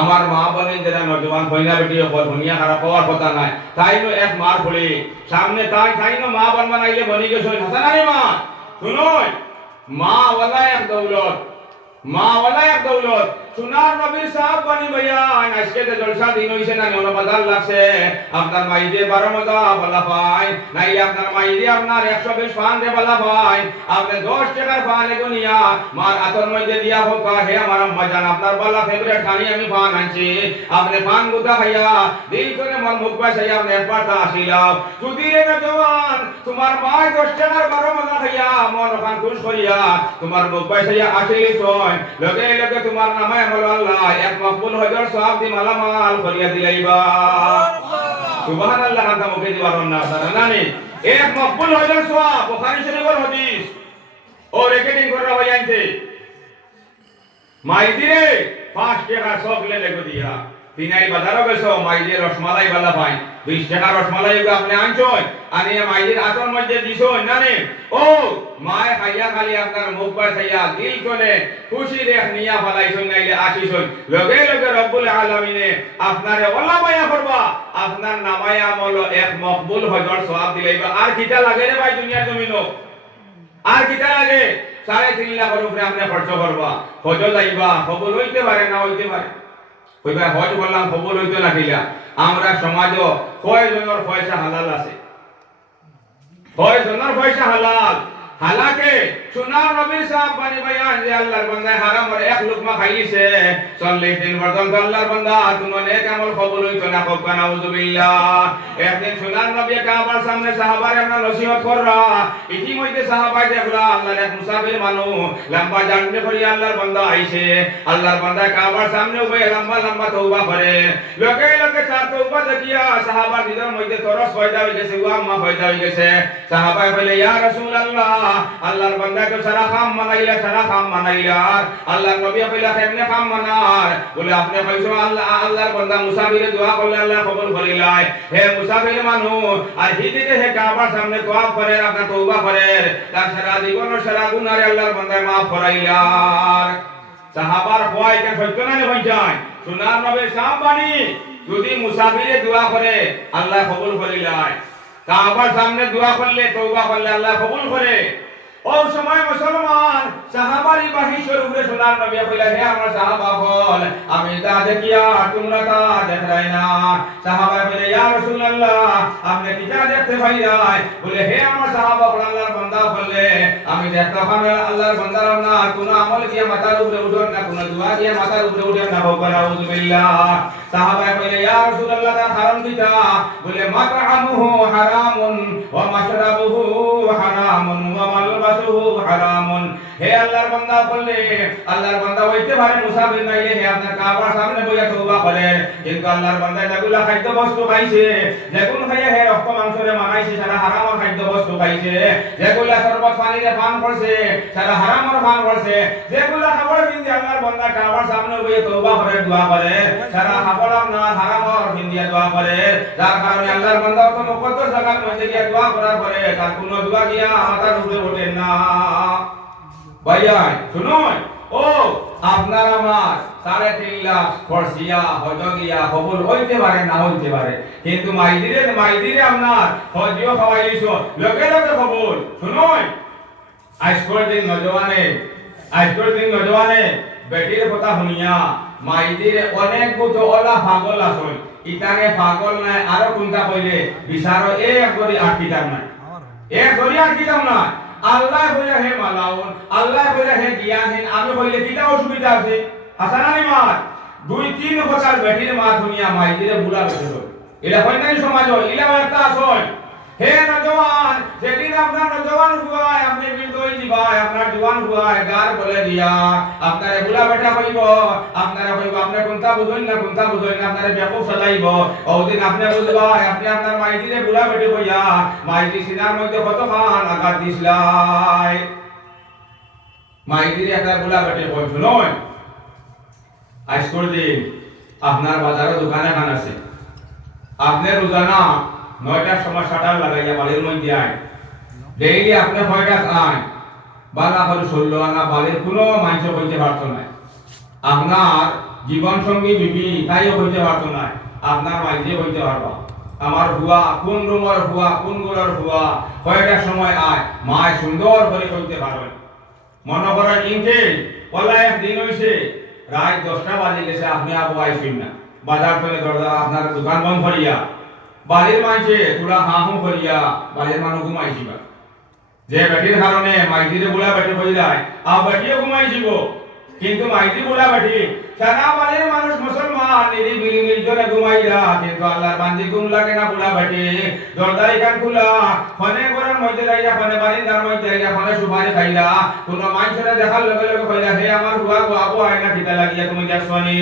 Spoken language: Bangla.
আমার মা বলেন যারা নজওয়ান কইনা বেটি হল দুনিয়া খারাপ হওয়ার কথা নাই তাইনো এক মার পড়ে সামনে তাইনো মা বানাইলে বনি গেছে হাসান আলী মা শুনোই মা ওয়ালা এক দৌলত সোনার নবীর সাহেব বানি ভাইয়া আজকে যে জলসা দিন হইছে না নিয়ম বাজার লাগছে আপনার মাইজে 12 মজা বলা পাই নাই আপনার মাইজে আপনার 120 ফান দে বলা পাই আপনি 10 টাকার ফান এগোনিয়া মার আতর মধ্যে দিয়া হোক হে আমার আম্মা জান আপনার বলা ফেভারিট খানি আমি ফান আনছি আপনি ফান গুতা ভাইয়া দিল করে মন মুখ পাইছে আপনি একবার তা আসিলাম যদি রে জওয়ান তোমার মা 10 টাকার 12 মজা ভাইয়া মন ফান খুশ করিয়া তোমার মুখ পাইছে আসিলিস লগে লগে তোমার নামে আল্লাহ এক মকবুল হজর সওয়াব দি মালামাল করিয়া দিলাইবা সুবহানাল্লাহ কান্দা মুখে দিবারন না জানানি এক মকবুল হজর সওয়াব বুখারী শরীফের হাদিস ও রেকর্ডিং করে হই আনতে মাইদিরে 5 টাকা সকলে লেগে দিয়া তিনাই বাজারও গেছো মাইদি রসমালাই বালা পাই 20 টাকা রসমালাই আপনি আনছই আনিয়ে মাইদির আতর মধ্যে দিছই নানি ও মায় খাইয়া খালি আপনার মুখ বাছাইয়া দিল কোনে খুশি দেখ নিয়া ফলাইছই নাইলে আসিছই লগে লগে রব্বুল আলামিনে আপনারে ওলা মায়া করবা আপনার নামায় আমল এক মকবুল হজর সওয়াব দিলাইবা আর কিটা লাগে রে ভাই দুনিয়ার জমিনো আর কিটা লাগে 3.5 লাখ উপরে আপনি খরচ করবা হজ যাইবা কবুল হইতে পারে না হইতে পারে কইবা হজ বললাম কবুল হইতে না কিলা আমরা সমাজও কয়জনের পয়সা হালাল আছে কয়জনের পয়সা হালাল হালাকে সোনার নবীর সাহেব বানি বয়ান যে আল্লাহর বান্দা হারামর এক লুকমা খাইছে 40 দিন পর্যন্ত আল্লাহর বান্দা তুমি নেক আমল কবুল হইতো না কবকা নাউযুবিল্লাহ একদিন সোনার নবী কাবার সামনে সাহাবারে আমরা নসিহত কররা ইতিমধ্যে সাহাবাই দেখলা আল্লাহর এক মুসাফির মানুষ লম্বা জানতে করি আল্লাহর বান্দা আইছে আল্লাহর বান্দা কাবার সামনে উঠে লম্বা লম্বা তওবা করে লগে লগে তার তওবা দেখিয়া সাহাবার দিদার মধ্যে তরস পয়দা হয়ে গেছে ওয়াম্মা পয়দা হয়ে গেছে সাহাবাই বলে ইয়া রাসূলুল্লাহ আল্লাহর বান্দা তো সারা কাম মানাইলা আল্লাহর নবী কইলা কেমনে কাম মানার বলে আপনি কইছো আল্লাহর বান্দা মুসাফিরে দোয়া করলে আল্লাহ কবুল করিলাই হে মুসাফির মানুষ আর হিদিতে হে কাবার সামনে দোয়া করে আপনি তওবা করে তার সারা জীবন সারা গুনাহ আল্লাহর বান্দা maaf করাইলার সাহাবার হয় কে সত্য না হই যায় সোনার নবীর সাহাব বানি যদি মুসাফিরে দোয়া করে আল্লাহ কবুল করিলাই কাবার সামনে দোয়া করলে তওবা করলে আল্লাহ কবুল করে ও সময় মুসলমান সাহাবারি বাহি শরীফে সোনার নবী কইলা হে আমার সাহাবা বল আমি তা দেখিয়া তোমরা তা দেখরাই না সাহাবা বলে ইয়া রাসূলুল্লাহ আপনি কি তা দেখতে ভাইরাই বলে হে আমার সাহাবা বল আল্লাহর বান্দা বললে আমি দেখতে পাবে আল্লাহর বান্দার না কোন আমল দিয়ে মাথার উপরে উঠে না কোন দোয়া দিয়ে মাথার উপরে উঠে না বকরা আউযুবিল্লাহ সাহাবা বলে ইয়া রাসূলুল্লাহ তা হারাম কিতা বলে মাতআমুহু হারামুন ওয়া মাশরাবুহু হারামুন ওয়া মালবাসুহু হারামুন হে আল্লাহর বান্দা বললে আল্লাহর বান্দা হইতে পারে মুসাফির নাইলে হে আপনার কাবার সামনে বইয়া তওবা করে কিন্তু আল্লাহর বান্দা যেগুলা খাদ্য বস্তু খাইছে যেগুলো খাইয়া হে রক্ত মাংসরে মানাইছে সারা হারাম খাদ্য বস্তু খাইছে যেগুলা শরবত পানিরে পান করছে সারা হারামর পান করছে যেগুলা খাবার বিন্দি আল্লাহর বান্দা কাবার সামনে বইয়া তওবা করে দোয়া করে সারা হারাম না হারামর বিন্দি দোয়া করে যার কারণে আল্লাহর বান্দা তো মুকদ্দাস জায়গার মধ্যে গিয়ে দোয়া করার পরে তার কোনো দোয়া গিয়া মাথার উপরে ওঠে না ভাইয়াই শুনুন ও আপনার আমার 3.5 লাখ খরচিয়া হজগিয়া কবুল হইতে পারে না হইতে পারে কিন্তু মাইদিরে আপনার হজিও খাওয়াইছো লগে লগে কবুল শুনুন আজকের দিন নজওয়ানে বেটির কথা শুনিয়া মাইদিরে অনেক গুতো ওলা পাগল আসল ইতারে পাগল নাই আরো কোনটা কইলে বিচারো এক গরি আটকিতাম নাই এক গরি আটকিতাম না আল্লাহ কইলা হে মালাউন আল্লাহ কইলা হে জ্ঞানহীন আমি কইলে কিটা অসুবিধা আছে হাসানানি মার 2-3 বছর বেটির মা দুনিয়া মাইদিরে বুড়া বেঠল এলা হয় নাই সমাজ ইলা একটা আসল হে নজওয়ান যেদিন আপনার নজওয়ান হুয়ায় আপনি বিলদই দিবাই আপনার জওয়ান হুয়ায় গার বলে দিয়া আপনারে বুলা বেটা কইব আপনারে কইব আপনি কোনটা বুঝুন না আপনারে বেকুব সাজাইব ওদিন আপনি বুঝবাই আপনি আপনার মাইদিরে বুলা বেটি কইয়া মাইদি সিনার মধ্যে কত খান আঘাত দিছলাই মাইদিরে একটা বুলা বেটি কইছ নয় আজকের দিন আপনার বাজারে দোকানে খান আছে আপনি রোজানা 9টার সময় শাটার লাগাইয়া বাড়ির মধ্যে আয় ডেইলি আপনি 6টা খান বালা করে 16 আনা বাড়ির কোনো মাংস কইতে পারতো না আপনার জীবন সঙ্গী বিবি তাইও হইতে পারতো না, আপনার মাইজে হইতে পারবা। আমার হুয়া কোন রুমের হুয়া কোন গুলোর হুয়া কয়টার সময় আয় মায় সুন্দর করে কইতে পারবেন। মনে করেন ইনকে বলা একদিন হইছে রাত 10টা বাজে গেছে, আপনি আবু আইসেন না, বাজার থেকে দরজা আপনার দোকান বন্ধ করিয়া বাড়ির মাইছে তোরা হাহু করিয়া বাড়ির মানুষ ঘুমাইছিবা। যে বেটির কারণে মাইদিরে বুলা বেটি হয়ে যায় আর বেটিও ঘুমাইছিব, কিন্তু মাইদি বুলা বেটি সারা বাড়ির মানুষ মুসলমান নিরিবিলি নির্জনে ঘুমাইরা, কিন্তু আল্লাহর বান্দি ঘুম লাগে না। বুলা বেটি দরজা এখান খোলা, ফনে ঘরের মধ্যে যাইয়া ফনে বারিন্দার মধ্যে যাইয়া ফনে সুপারি খাইলা, কোনো মানুষের দেখার লগে লগে কইলা হে আমার হুয়া গো আবু আয়না কিতা লাগিয়া তুমি দেখছনি।